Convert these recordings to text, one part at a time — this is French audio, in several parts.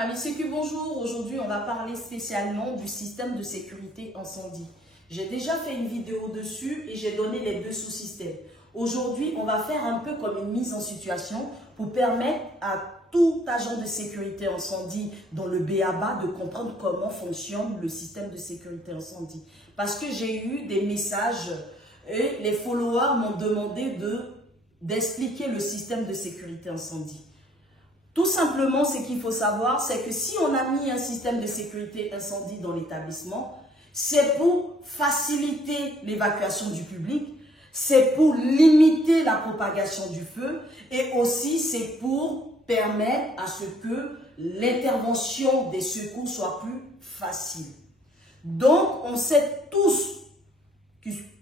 Famille Sécu, bonjour. Aujourd'hui, on va parler spécialement du système de sécurité incendie. J'ai déjà fait une vidéo dessus et j'ai donné les deux sous-systèmes. Aujourd'hui, on va faire un peu comme une mise en situation pour permettre à tout agent de sécurité incendie dans le BABA de comprendre comment fonctionne le système de sécurité incendie. Parce que j'ai eu des messages et les followers m'ont demandé d'expliquer le système de sécurité incendie. Tout simplement, ce qu'il faut savoir, c'est que si on a mis un système de sécurité incendie dans l'établissement, c'est pour faciliter l'évacuation du public, c'est pour limiter la propagation du feu et aussi c'est pour permettre à ce que l'intervention des secours soit plus facile. Donc, on sait tous,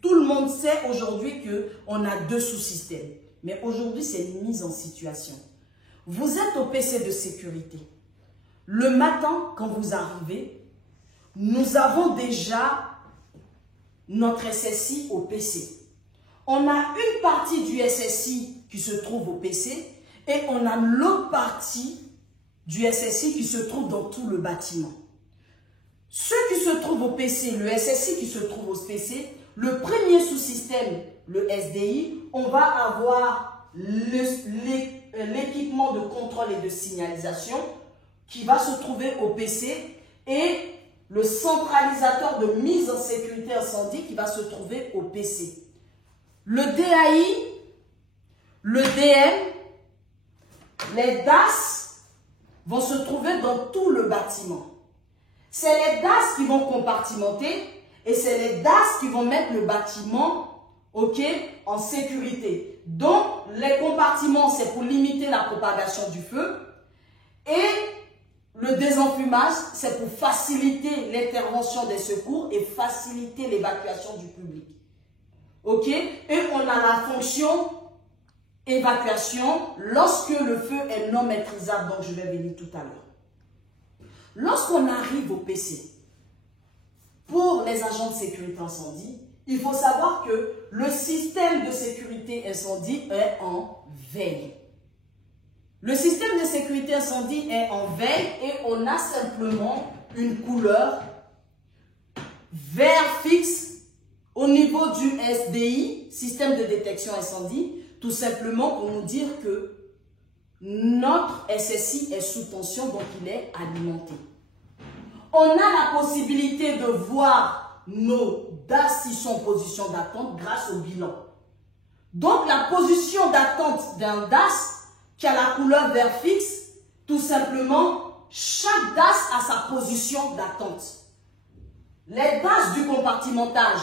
tout le monde sait aujourd'hui qu'on a deux sous-systèmes. Mais aujourd'hui, c'est une mise en situation. Vous êtes au PC de sécurité. Le matin, quand vous arrivez, nous avons déjà notre SSI au PC. On a une partie du SSI qui se trouve au PC et on a l'autre partie du SSI qui se trouve dans tout le bâtiment. Ceux qui se trouvent au PC, le SSI qui se trouve au PC, le premier sous-système, le SDI, on va avoir l'équipement de contrôle et de signalisation qui va se trouver au PC et le centralisateur de mise en sécurité incendie qui va se trouver au PC. Le DAI, le DM, les DAS vont se trouver dans tout le bâtiment. C'est les DAS qui vont compartimenter et c'est les DAS qui vont mettre le bâtiment en sécurité. Donc, les compartiments, c'est pour limiter la propagation du feu. Et le désenfumage, c'est pour faciliter l'intervention des secours et faciliter l'évacuation du public. Et on a la fonction évacuation lorsque le feu est non maîtrisable, donc je vais venir tout à l'heure. Lorsqu'on arrive au PC, pour les agents de sécurité incendie, il faut savoir que le système de sécurité incendie est en veille. Le système de sécurité incendie est en veille et on a simplement une couleur vert fixe au niveau du SDI, système de détection incendie, tout simplement pour nous dire que notre SSI est sous tension, donc il est alimenté. On a la possibilité de voir nos DAS qui sont en position d'attente grâce au bilan. Donc la position d'attente d'un DAS qui a la couleur vert fixe, tout simplement, chaque DAS a sa position d'attente. Les DAS du compartimentage,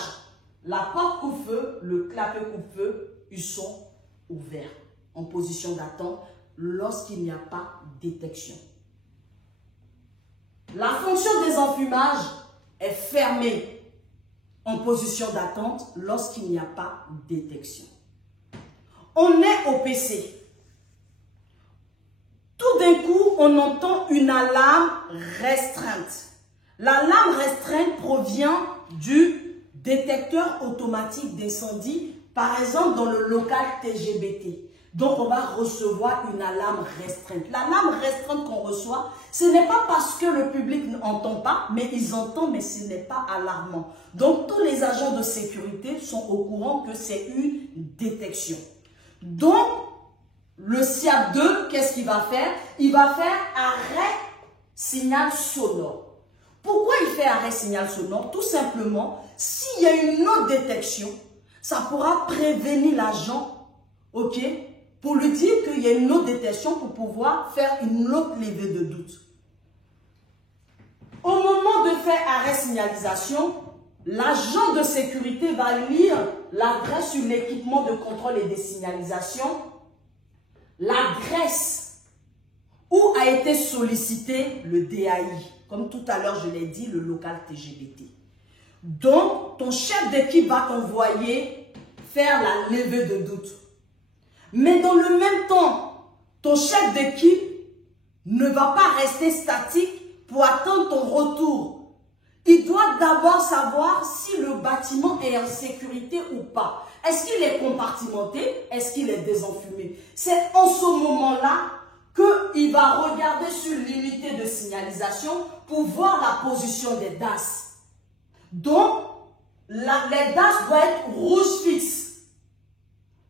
la porte coupe-feu, le clapet coupe-feu, ils sont ouverts en position d'attente lorsqu'il n'y a pas de détection. La fonction désenfumage est fermée en position d'attente lorsqu'il n'y a pas de détection. On est au PC. Tout d'un coup, on entend une alarme restreinte. L'alarme restreinte provient du détecteur automatique d'incendie, par exemple dans le local TGBT. Donc, on va recevoir une alarme restreinte. L'alarme restreinte qu'on reçoit, ce n'est pas parce que le public n'entend pas, mais ils entendent, mais ce n'est pas alarmant. Donc, tous les agents de sécurité sont au courant que c'est une détection. Donc, le SIAP2, qu'est-ce qu'il va faire? Il va faire arrêt signal sonore. Pourquoi il fait arrêt signal sonore? Tout simplement, s'il y a une autre détection, ça pourra prévenir l'agent, pour lui dire qu'il y a une autre détection pour pouvoir faire une autre levée de doute. Au moment de faire arrêt signalisation, l'agent de sécurité va lire l'adresse sur l'équipement de contrôle et de signalisation, l'adresse où a été sollicité le DAI. Comme tout à l'heure, je l'ai dit, le local TGBT. Donc, ton chef d'équipe va t'envoyer faire la levée de doute. Mais dans le même temps, ton chef d'équipe ne va pas rester statique pour attendre ton retour. Il doit d'abord savoir si le bâtiment est en sécurité ou pas. Est-ce qu'il est compartimenté? Est-ce qu'il est désenfumé? C'est en ce moment-là qu'il va regarder sur l'unité de signalisation pour voir la position des DAS. Donc, les DAS doivent être rouge fixe.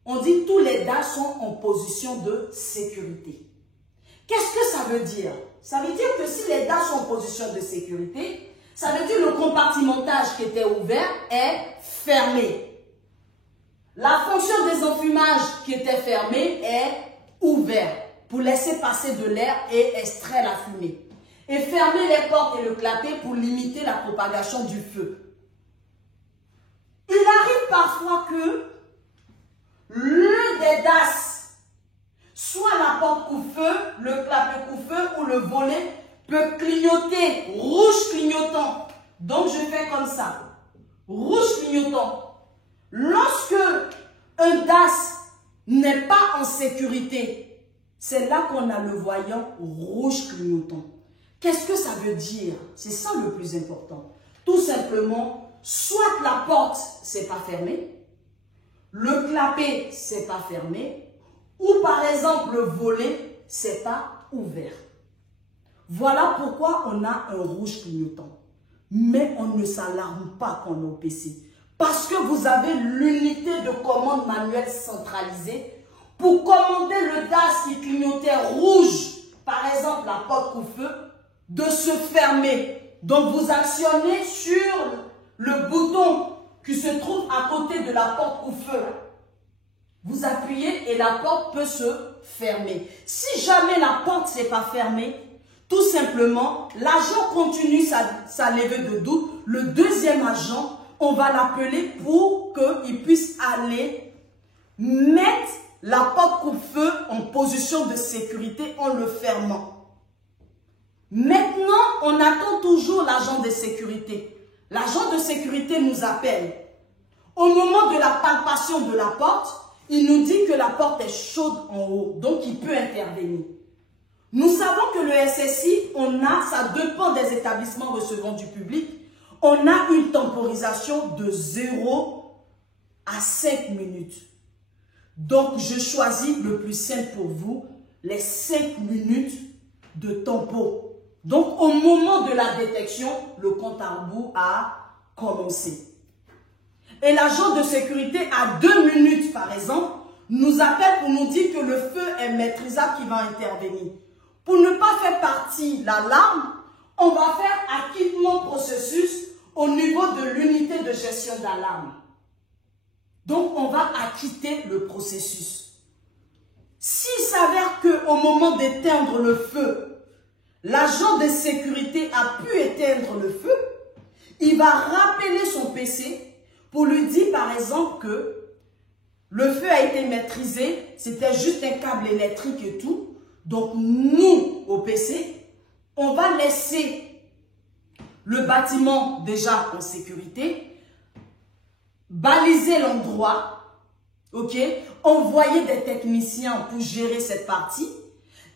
On dit que tous les DAS sont en position de sécurité. Qu'est-ce que ça veut dire? Ça veut dire que si les DAS sont en position de sécurité, ça veut dire que le compartimentage qui était ouvert est fermé. La fonction des enfumages qui était fermée est ouverte pour laisser passer de l'air et extraire la fumée. Et fermer les portes et le clapet pour limiter la propagation du feu. Il arrive parfois que l'un des DAS, soit la porte coupe-feu, le clapet coupe-feu ou le volet, peut clignoter, rouge clignotant. Donc je fais comme ça, rouge clignotant. Lorsque un DAS n'est pas en sécurité, c'est là qu'on a le voyant rouge clignotant. Qu'est-ce que ça veut dire? C'est ça le plus important. Tout simplement, soit la porte, c'est pas fermé, le clapet, c'est pas fermé, ou par exemple le volet, c'est pas ouvert. Voilà pourquoi on a un rouge clignotant. Mais on ne s'alarme pas quand on est au PC. Parce que vous avez l'unité de commande manuelle centralisée pour commander le DAS qui clignotait rouge, par exemple la porte coupe-feu, de se fermer. Donc vous actionnez sur le bouton qui se trouve à côté de la porte coupe-feu. Vous appuyez et la porte peut se fermer. Si jamais la porte n'est pas fermée, tout simplement, l'agent continue sa levée de doute. Le deuxième agent, on va l'appeler pour qu'il puisse aller mettre la porte coupe-feu en position de sécurité en le fermant. Maintenant, on attend toujours l'agent de sécurité. L'agent de sécurité nous appelle. Au moment de la palpation de la porte, il nous dit que la porte est chaude en haut, donc il peut intervenir. Nous savons que le SSI, ça dépend des établissements recevant du public, on a une temporisation de 0 à 5 minutes. Donc, je choisis le plus simple pour vous, les 5 minutes de tempo. Donc, au moment de la détection, le compte à rebours a commencé. Et l'agent de sécurité, à 2 minutes par exemple, nous appelle pour nous dire que le feu est maîtrisable qui va intervenir. Pour ne pas faire partie l'alarme, on va faire acquittement processus au niveau de l'unité de gestion d'alarme. Donc, on va acquitter le processus. S'il s'avère qu'au moment d'éteindre le feu, l'agent de sécurité a pu éteindre le feu, il va rappeler son PC pour lui dire par exemple que le feu a été maîtrisé, c'était juste un câble électrique et tout. Donc nous, au PC, on va laisser le bâtiment déjà en sécurité, baliser l'endroit, ok, envoyer des techniciens pour gérer cette partie.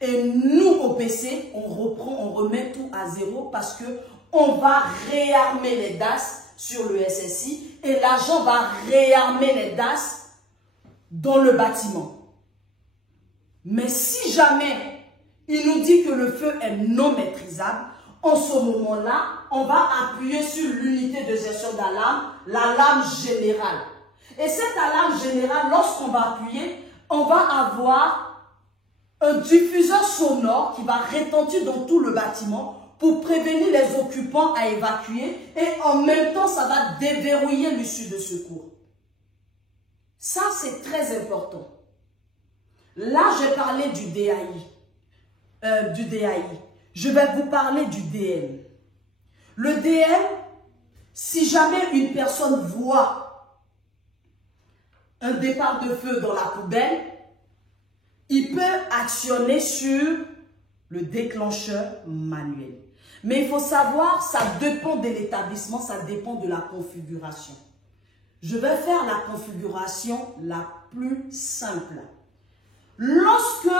Et nous, au PC, on reprend, on remet tout à zéro parce que on va réarmer les DAS sur le SSI et l'agent va réarmer les DAS dans le bâtiment. Mais si jamais il nous dit que le feu est non maîtrisable, en ce moment-là, on va appuyer sur l'unité de gestion d'alarme, l'alarme générale. Et cette alarme générale, lorsqu'on va appuyer, on va avoir un diffuseur sonore qui va retentir dans tout le bâtiment pour prévenir les occupants à évacuer et en même temps, ça va déverrouiller l'issue de secours. Ça, c'est très important. Là, j'ai parlé du DAI. Je vais vous parler du DM. Le DM, si jamais une personne voit un départ de feu dans la poubelle, il peut actionner sur le déclencheur manuel. Mais il faut savoir, ça dépend de l'établissement, ça dépend de la configuration. Je vais faire la configuration la plus simple. Lorsque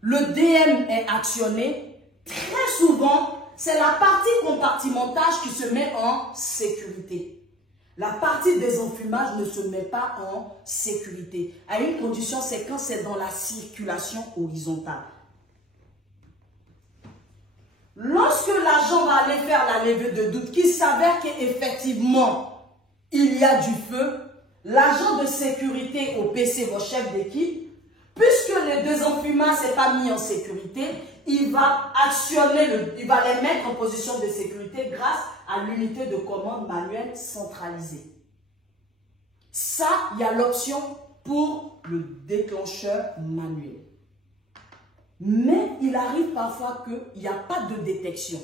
le DM est actionné, très souvent, c'est la partie compartimentage qui se met en sécurité. La partie désenfumage ne se met pas en sécurité. À une condition, c'est quand c'est dans la circulation horizontale. lorsque l'agent va aller faire la levée de doute, qu'il s'avère qu'effectivement, il y a du feu, l'agent de sécurité au PC, vos chefs d'équipe, puisque les désenfumants ne s'est pas mis en sécurité, il va actionner, il va les mettre en position de sécurité grâce à l'unité de commande manuelle centralisée. Ça, il y a l'option pour le déclencheur manuel. Mais il arrive parfois qu'il n'y a pas de détection.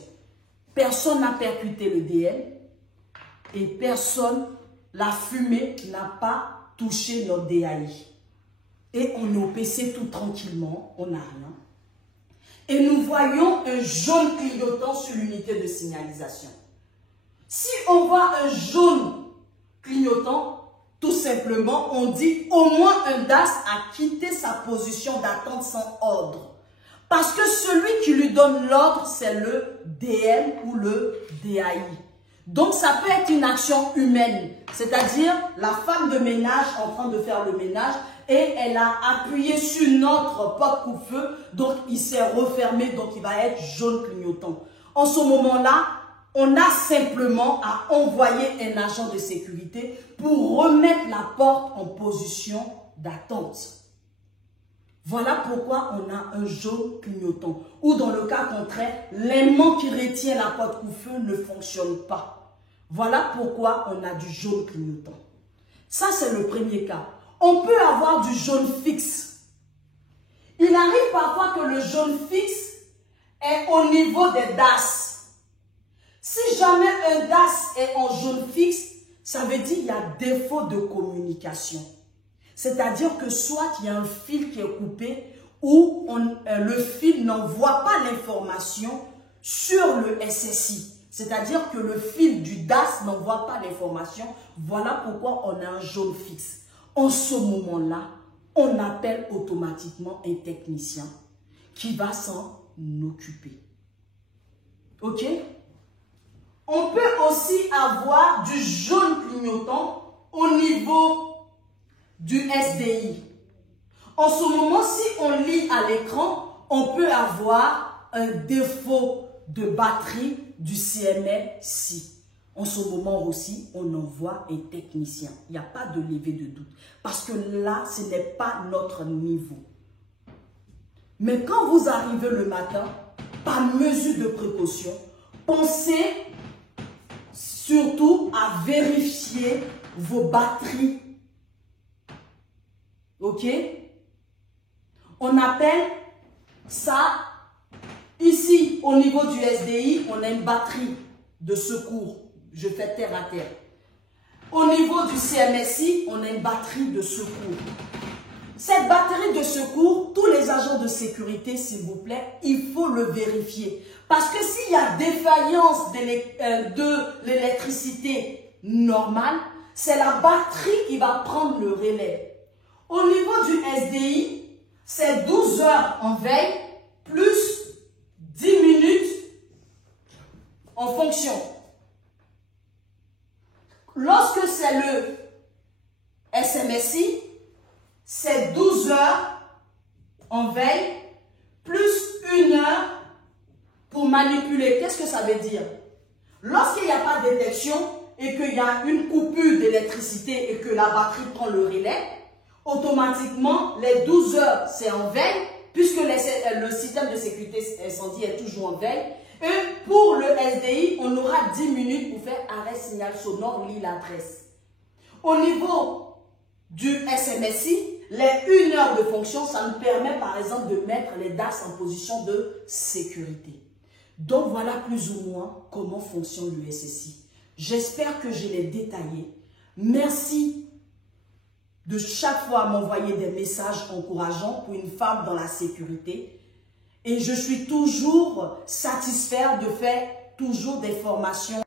Personne n'a percuté le DM et personne, la fumée n'a pas touché notre DAI. Et on est au PC tout tranquillement, on n'a rien. Et nous voyons un jaune clignotant sur l'unité de signalisation. Si on voit un jaune clignotant, tout simplement, on dit au moins un DAS a quitté sa position d'attente sans ordre. Parce que celui qui lui donne l'ordre, c'est le DM ou le DAI. Donc, ça peut être une action humaine, c'est-à-dire la femme de ménage en train de faire le ménage et elle a appuyé sur notre porte coupe-feu, donc il s'est refermé, donc il va être jaune clignotant. En ce moment-là, on a simplement à envoyer un agent de sécurité pour remettre la porte en position d'attente. Voilà pourquoi on a un jaune clignotant. Ou dans le cas contraire, l'aimant qui retient la porte coupe-feu ne fonctionne pas. Voilà pourquoi on a du jaune clignotant. Ça, c'est le premier cas. On peut avoir du jaune fixe. Il arrive parfois que le jaune fixe est au niveau des DAS. Si jamais un DAS est en jaune fixe, ça veut dire qu'il y a défaut de communication. C'est-à-dire que soit il y a un fil qui est coupé ou le fil n'envoie pas l'information sur le SSI. C'est-à-dire que le fil du DAS n'envoie pas l'information. Voilà pourquoi on a un jaune fixe. En ce moment-là, on appelle automatiquement un technicien qui va s'en occuper. Ok? On peut aussi avoir du jaune clignotant au niveau du SDI. En ce moment, si on lit à l'écran, on peut avoir un défaut de batterie du CMSI. En ce moment aussi, on envoie un technicien. Il n'y a pas de levée de doute. Parce que là, ce n'est pas notre niveau. Mais quand vous arrivez le matin, par mesure de précaution, pensez surtout à vérifier vos batteries. Ok? On appelle ça, ici, au niveau du SDI, on a une batterie de secours. Je fais terre à terre. Au niveau du CMSI, on a une batterie de secours. Cette batterie de secours, tous les agents de sécurité, s'il vous plaît, il faut le vérifier. Parce que s'il y a défaillance de l'électricité normale, c'est la batterie qui va prendre le relais. Au niveau du SDI, c'est 12 heures en veille plus 10 minutes en fonction. Lorsque c'est le SMSI, c'est 12 heures en veille plus 1 heure pour manipuler. Qu'est-ce que ça veut dire? Lorsqu'il n'y a pas de détection et qu'il y a une coupure d'électricité et que la batterie prend le relais, automatiquement, les 12 heures, c'est en veille, puisque le système de sécurité incendie est toujours en veille. Et pour le SDI, on aura 10 minutes pour faire arrêt signal sonore, lit l'adresse. Au niveau du SMSI, les 1 heure de fonction, ça nous permet par exemple de mettre les DAS en position de sécurité. Donc voilà plus ou moins comment fonctionne le SSI. J'espère que je l'ai détaillé. Merci de chaque fois m'envoyer des messages encourageants pour une femme dans la sécurité. Et je suis toujours satisfaite de faire toujours des formations